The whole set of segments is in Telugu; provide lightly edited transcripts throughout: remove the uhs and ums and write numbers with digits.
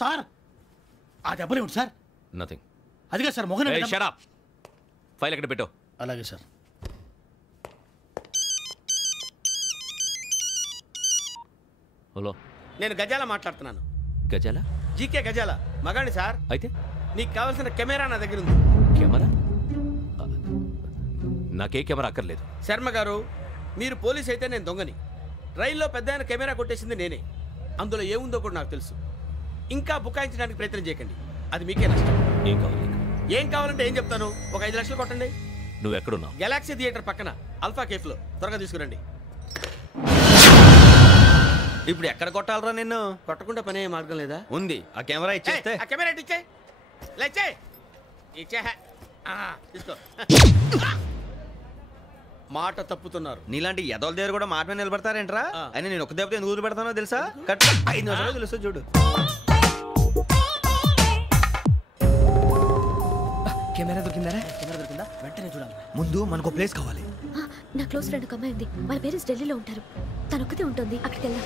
సార్ ఆ దెబ్బలు ఏమిటి సార్? నథింగ్. అదిగా sir Mohan. Shut up. File ఎక్కడ పెట్టు. అలాగే సార్. హలో, నేను గజాల మాట్లాడుతున్నాను. గజాల? జీకే గజాల మగాండి సార్. అయితే నీకు కావాల్సిన కెమెరా నా దగ్గర ఉంది. కెమెరా? నాకే కెమెరా అక్కర్లేదు. శర్మ గారు, మీరు పోలీస్ అయితే నేను దొంగని. రైల్లో పెద్ద ఆయన కెమెరా కొట్టేసింది నేనే. అందులో ఏముందో కూడా నాకు తెలుసు. ఇంకా బుకాయించడానికి ప్రయత్నం చేయకండి, అది మీకే నష్టం. ఏం కావాలి? ఏం కావాలంటే ఏం చెప్తాను. ఒక 5 లక్షలు కొట్టండి. నువ్వు ఎక్కడున్నావు? గెలాక్సీ థియేటర్ పక్కన అల్ఫా కేఫ్లో. త్వరగా తీసుకురండి. ఇప్పుడు ఎక్కడ కొట్టాలరా నిన్ను? కొట్టకుండా పనే మార్గం లేదా? ఉంది. ఆ కెమెరా ఇచ్చేస్తే. ఆ కెమెరా ఇచ్చే లేచే ఇచ్చే తీసుకో. మాట తప్పుతున్నారు. నీలాంటి ఎదల దగ్గర కూడా మాట మీద నిలబడతారేంట్రా? అని నేను ఒక దెబ్బతో ఎందుకు పెడతానో తెలుసా? కట్ 5 నిమిషాలు తెలుసు చూడు. కెమెరా దొరికిందా? వెంటనే చూడాలి. ముందు మనకు ప్లేస్ కావాలి. నా క్లోజ్ ఫ్రెండ్ ఒక అమ్మాయి ఉంది. వాళ్ళ పేరెంట్స్ ఢిల్లీలో ఉంటారు. తను ఒక్కతే ఉంటుంది. అక్కడికి వెళ్దాం.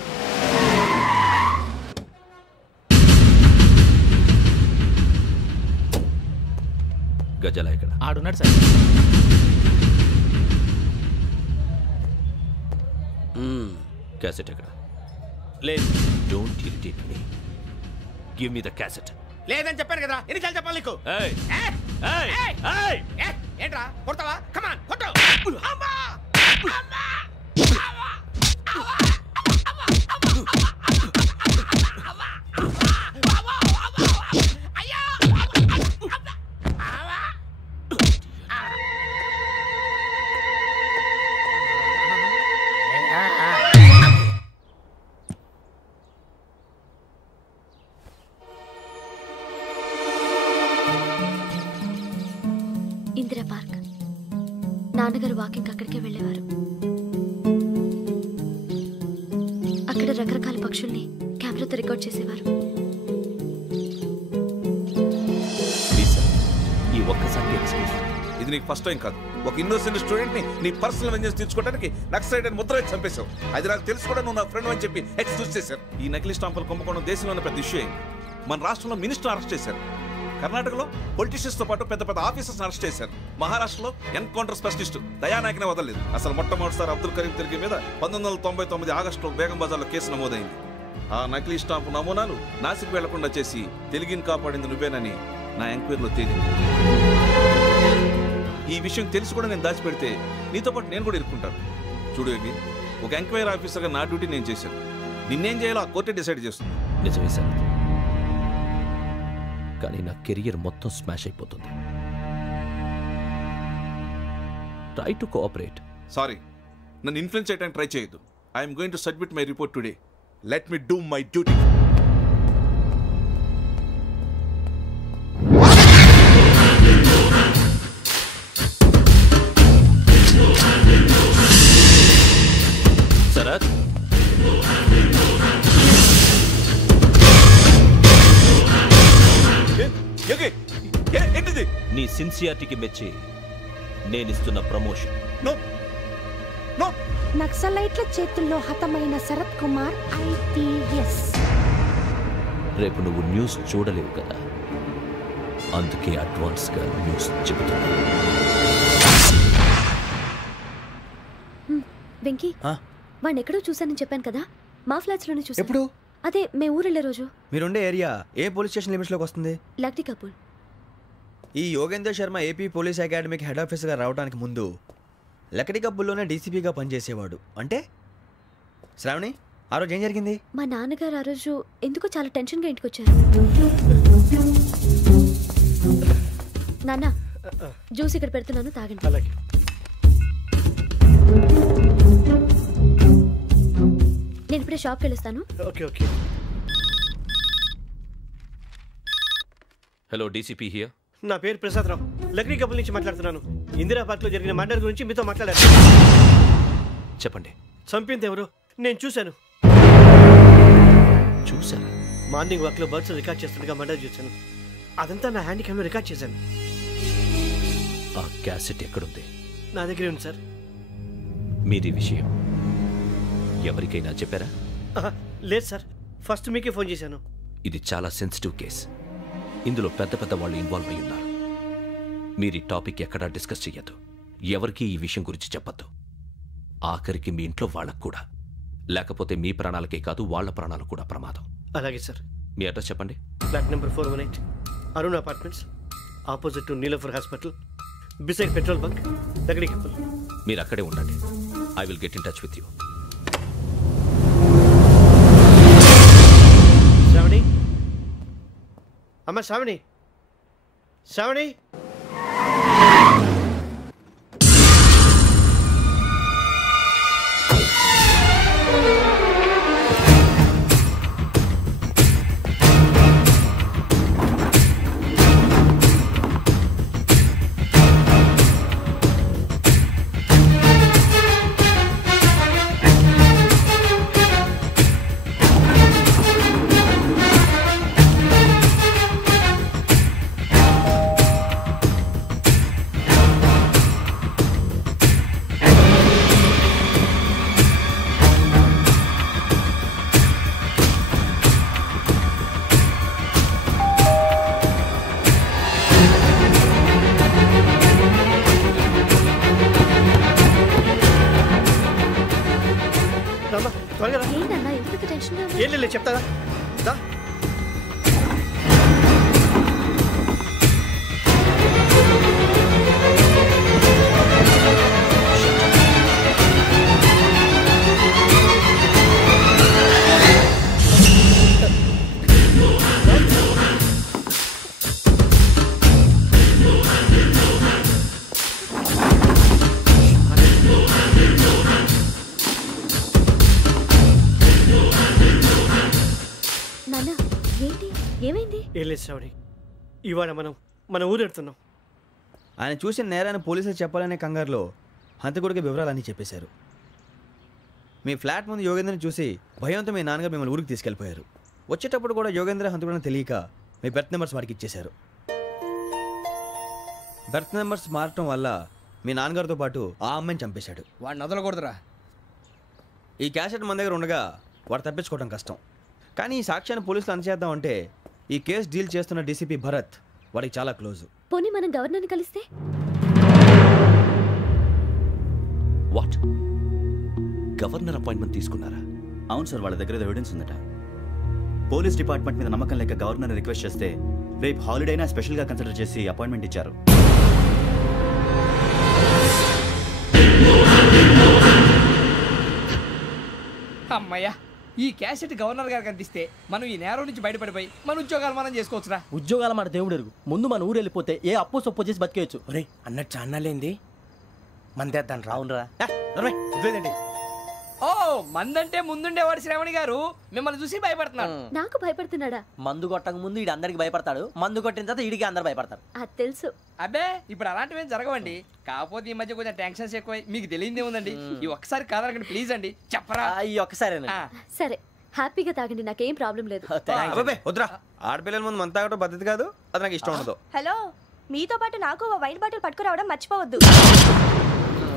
గజాల ఇక్కడ ఆడున్నాడు సార్. క్యాసెట్ ఎక్కడ? లేదు. Don't irritate me. Give me the cassette. లేదని చెప్పాను కదా, ఎన్నిసార్లు చెప్పాలి నీకు? ఏంట్రా కొడతావా? కమాన్ కొట్టు. ఇందిరా పార్క్. నాన్నగారు వాకింగ్ అక్కడికే వెళ్ళేవారు. అక్కడ రకరకాల పక్షుల్ని కెమెరాతో రికార్డ్ చేసేవారు. ఈ ఒక్కసారి ఎక్స్క్యూజ్. ఇది నీకు ఫస్ట్ టైం కాదు. ఒక ఇన్నోసెంట్ స్టూడెంట్ ని నీ పర్సనల్ వెంజెన్స్ తీర్చుకోవడానికి నక్సలైట్ అని ముద్ర వేసి చంపేశావు. అది నాకు తెలుసు కూడా నువ్వు నా ఫ్రెండ్ అని చెప్పి ఎక్స్క్యూజ్ చేశారు. ఈ నకిలీ స్టాంపులు కుంభకోణం దేశంలోనే పెద్ద ఇష్యూ అయింది. మన రాష్ట్రంలో మినిస్టర్ అరెస్ట్ చేశారు. కర్ణాటకలో పొలిటీషియన్స్ తో పాటు పెద్ద పెద్ద ఆఫీసర్స్ అరెస్ట్ చేశారు. మహారాష్ట్రలో ఎన్కౌంటర్ స్పెషలిస్ట్ దయానాయకనే వదలలేదు. అసలు మొట్టమొదటిసారి అబ్దుల్ కరీం తిరిగి మీద 1999 ఆగస్టులో బేగం బజార్లో కేసు నమోదైంది. ఆ నకిలీ స్టాంపు నమూనాలు నాసిక్ వెళ్లకుండా చేసి తెలుగుని కాపాడింది నువ్వేనని నా ఎంక్వైరీలో తేలింది. ఈ విషయం తెలిసి కూడా నేను దాచిపెడితే నీతో పాటు నేను కూడా ఇరుక్కుంటాను. చూడు యోగి, ఒక ఎంక్వైరీ ఆఫీసర్గా నా డ్యూటీ నేను చేశాను. నిన్నేం చేయాలో ఆ కోర్టే డిసైడ్ చేస్తుంది. నిజమే సార్, కానీ నా కెరియర్ మొత్తం స్మాష్ అయిపోతుంది. Try to cooperate. సారీ, నన్ను ఇన్ఫ్లుయెన్స్ చేయడానికి ట్రై చేయొద్దు. I'm going to submit my report today. Let me do my duty. Sharath, ఏంటిది? నీ సిన్సియారిటీకి మెచ్చి నేనిస్తున్న ప్రమోషన్. నక్సలైట్ల చేతుల్లో హతమైన శరత్ కుమార్ IPS. రేపు నువ్వు న్యూస్ చూడలేవు కదా, అందుకే అడ్వాన్స్ గా న్యూస్ చెబుతున్నా. వెంకీ, వాడిని ఎక్కడో చూశానని చెప్పాను కదా, మా ఫ్లాట్స్ లోనే చూసాను. ఎప్పుడు? అదే మేము ఊరెళ్ళే రోజు. మీరుండే ఏరియా ఏ పోలీస్ స్టేషన్ లిమిట్స్ లోకి వస్తుంది? లక్టీ కపూల్. ఈ యోగేందర్ శర్మ ఏపీ పోలీస్ అకాడమీకి హెడ్ ఆఫీసర్గా రావడానికి ముందు లక్టీ కపూల్లోనే డీసీపీగా పనిచేసేవాడు. అంటే శ్రావణి, ఆ రోజు ఏం జరిగింది? మా నాన్నగారు ఆ రోజు ఎందుకో చాలా టెన్షన్గా ఇంటికి వచ్చారు. నాన్న, జ్యూస్ ఇక్కడ పెడుతున్నాను, తాగండి. నేను ఇప్పుడే షాప్కి వెళ్ళొస్తాను. Hello, DCP here. నా పేరు ప్రసాదరావు, లక్డీ కపుల్ నుంచి మాట్లాడుతున్నాను. ఇందిరా పార్క్ లో జరిగిన మర్డర్ గురించి మీతో మాట్లాడారు. చెప్పండి. చంపింది ఎవరు? నేను చూశాను. చూశాను? మార్నింగ్ వాక్ లో బర్డ్స్ రికార్డ్ చేస్తుండగా మర్డర్ చూశాను. అదంతా నా హ్యాండ్ క్యామ్ లో రికార్డ్ చేశాను. ఆ క్యాసెట్ ఎక్కడుంది? నా దగ్గరే ఉంది సార్. మీది విషయం ఎవరికైనా చెప్పారా? లేదు సార్, ఫస్ట్ మీకే ఫోన్ చేశాను. ఇది చాలా సెన్సిటివ్ కేస్. ఇందులో పెద్ద పెద్ద వాళ్ళు ఇన్వాల్వ్ అయి ఉన్నారు. మీరు ఈ టాపిక్ ఎక్కడా డిస్కస్ చెయ్యొద్దు. ఎవరికీ ఈ విషయం గురించి చెప్పొద్దు. ఆఖరికి మీ ఇంట్లో వాళ్ళకు కూడా. లేకపోతే మీ ప్రాణాలకే కాదు వాళ్ళ ప్రాణాలు కూడా ప్రమాదం. అలాగే సార్. మీ అడ్రస్ చెప్పండి. Flat number 418 Arun apartments, opposite to Niloufer hospital, beside petrol bunk, Lakdikapul. మీరు అక్కడే ఉండండి. I will get in touch with you. Sravani, అమ్మ శ్రావణి, శ్రావణి. ఏం లేదు చెప్తారా. శ్రావణి, ఇవాళ మనం మన ఊరు వెళ్తున్నాం. ఆయన చూసిన నేరాన్ని పోలీసులు చెప్పాలనే కంగారులో హంతకుడికి వివరాలన్నీ చెప్పేశారు. మీ ఫ్లాట్ ముందు యోగేంద్రని చూసి భయంతో మీ నాన్నగారు మిమ్మల్ని ఊరికి తీసుకెళ్ళిపోయారు. వచ్చేటప్పుడు కూడా యోగేంద్ర హంతకుడని తెలియక మీ బెర్త్ నెంబర్స్ వారికి ఇచ్చేశారు. బెర్త్ నెంబర్స్ మారటం వల్ల మీ నాన్నగారితో పాటు ఆ అమ్మాయిని చంపేశాడు. వాడిని వదలకూడదురా. ఈ క్యాసెట్ మన దగ్గర ఉండగా వాడు తప్పించుకోవడం కష్టం. కానీ ఈ సాక్ష్యాన్ని పోలీసులు అందజేద్దామంటే ఈ కేసు డీల్ చేస్తున్న డీసీపీ భరత్ వాడికి చాలా క్లోజ్. పోనీ మనం గవర్నర్ని కలిస్తే? వాట్? గవర్నర్ అపాయింట్మెంట్ తీసుకున్నారా? అవును సార్, వాళ్ళ దగ్గర ఎవిడెన్స్ ఉందట. పోలీస్ డిపార్ట్మెంట్ మీద నమ్మకం లేక గవర్నర్ రిక్వెస్ట్ చేస్తే రేపు హాలిడేనా స్పెషల్గా కన్సిడర్ చేసి అపాయింట్మెంట్ ఇచ్చారు. అమ్మయ్యా, ఈ క్యాసెట్ గవర్నర్ గారికి అందిస్తే మనం ఈ నేరం నుంచి బయటపడిపోయి మన ఉద్యోగాలు మనం చేసుకోవచ్చురా. ఉద్యోగాల మాట దేవుడు ఎరుగు. ముందు మన ఊరు వెళ్ళిపోతే ఏ అప్పు సొప్పు చేసి బతికేయచ్చు. ఒరే అన్నట్టు చాన్నాలేంది మందేద్దాను రావునరా. ఓ మందంటే ముందుండేవాడు శ్రావణి గారు మిమ్మల్ని చూసి భయపడుతున్నాడు. నాకు భయపడుతున్నాడా? మందు కొట్టక ముందు ఈడు అందరికి భయపడతాడు, మందు కొట్టిన తర్వాత ఈడికి అందరు భయపడతారు. అది తెలుసు. అబ్బే ఇప్పుడు అలాంటివి జరగవండి. కాకపోతే ఈ మధ్య కొంచెం టెన్షన్స్ ఎక్కువ. మీకు తెలియదే ఉందండి. ఈ ఒక్కసారి కాదనకండి ప్లీజ్ అండి. చెప్పరా? ఈ ఒక్కసారి సరే, హ్యాపీగా తాగండి, నాకేం ప్రాబ్లం లేదు. వద్దురా, ఆడపిల్లల ముందు మంత తాగడం పద్ధతి కాదు. అది నాకు ఇష్టం ఉండదు. హలో, మీతో పాటు నాకు వైన్ బాటిల్ పట్టుకురావడం మర్చిపోవద్దు.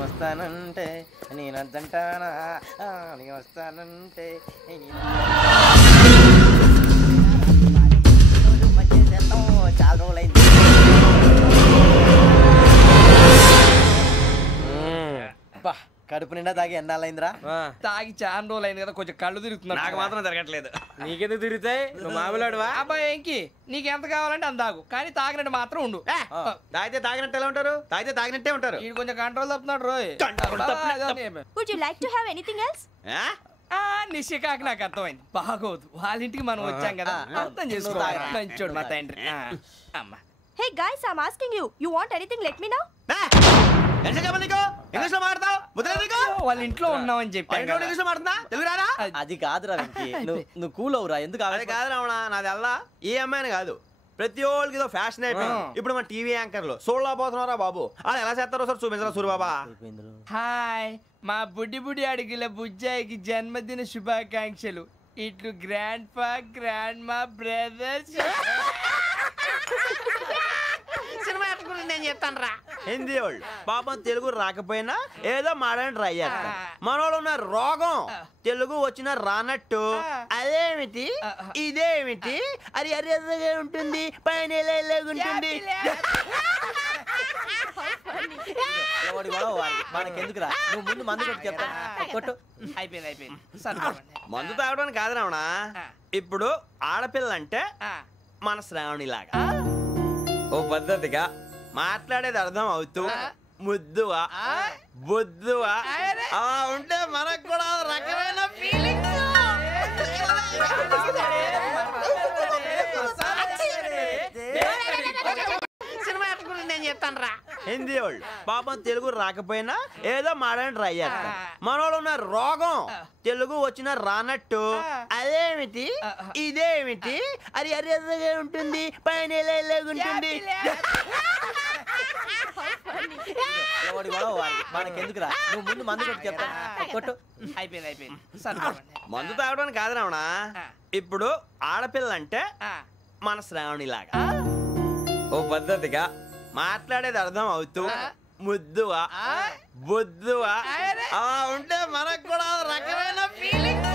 వస్తానంటే నేనంటానా, వస్తానంటే చాలా రోజులైంది. కడుపు నిండా తాగి ఎన్నాళ్ళైందిరా? తాగి చాలా రోజులు అయింది కదా, కొంచెం కళ్ళు తిరుగుతున్నాడు. నాకు మాత్రం తిరగట్లేదు. నీకెందుకు తిరుగుతాయి? నువ్వు మామూలుడువా? అబ్బాయి ఏంకి నీకు ఎంత కావాలంటే అంత తాగు, కానీ తాగినట్టు మాత్రం ఉండు. తాగితే తాగినట్టు ఎలా ఉంటారు? తాగితే తాగినట్టే ఉంటారు. ఇది కొంచెం control తప్పుతున్నాడు Roy. Would you like to have anything else? నిశ్చికాకి నాకు అర్థమైంది. బాగోదు, వాళ్ళ ఇంటికి మనం వచ్చాం కదా, అర్థం చేసుకోవాలి. మంచోడు మా తండ్రి. అమ్మా. Hey guys, I'm asking you. You want anything? Let me know. వాళ్ళ ఇంట్లో ఉన్నామని చెప్పాను. అది కాదురా వెంకీ, నువ్వు కూల్ అవురా. ఎందుకు? అది కాదు రావణా, నాది అల్లా ఏ అమ్మాయిని కాదు, ప్రతి ఒక్కరికి ఏదో ఫ్యాషన్ అయిపోయింది. ఇప్పుడు మన టీవీ యాంకర్లు సోళ్ళ పోతున్నారా బాబు, అది ఎలా చేస్తారో సార్ చూపించరా సూరిబాబా. హాయ్, మా బుడ్డి బుడి అడిగిల బుజ్జాయికి జన్మదిన శుభాకాంక్షలు. ఇట్లు గ్రాండ్ ఫా గ్రాండ్ మా బ్రదర్స్. సినిమా గురించి నేను చెప్తాను రా. హిందీ వాళ్ళు పాపం తెలుగు రాకపోయినా ఏదో మాడని ట్రై చేస్తారు. మనోళ్ళు ఉన్న రోగం తెలుగు వచ్చిన రానట్టు అదేమిటి ఇదేమిటి అది అరిగా ఉంటుంది పైన ఉంటుంది. మనకెందుకురా నువ్వు ముందు మందు కొట్టి చెప్తా కొట్టు. అయిపోయింది మందు తాగడానికి కాదు రావణ. ఇప్పుడు ఆడపిల్ల అంటే మన శ్రావణిలాగా ఓ పద్ధతిగా మాట్లాడేది అర్థం అవుతూ ముద్దువా బొద్దువా అలా ఉంటే మనకు కూడా రకమైన ఫీలింగ్స్. హిందీ వాళ్ళు పాపం తెలుగు రాకపోయినా ఏదో మాడని ట్రై చేస్తారు. మనోళ్ళు ఉన్న రోగం తెలుగు వచ్చిన రానట్టు అదేమిటి ఇదేమిటి అది అరిగా ఉంటుంది పైన ఉంటుంది. మనకెందుకురా నువ్వు ముందు మందు కొట్టి చెప్తా కొట్టు. అయిపోయింది మందు తాగడానికి కాదు రావణ. ఇప్పుడు ఆడపిల్ల అంటే మన శ్రావణిలాగా ఓ పద్ధతిగా మాట్లాడేది అర్థం అవుతూ ముద్దువా బొద్దువా అలా ఉంటే మనకు కూడా రకమైన ఫీలింగ్.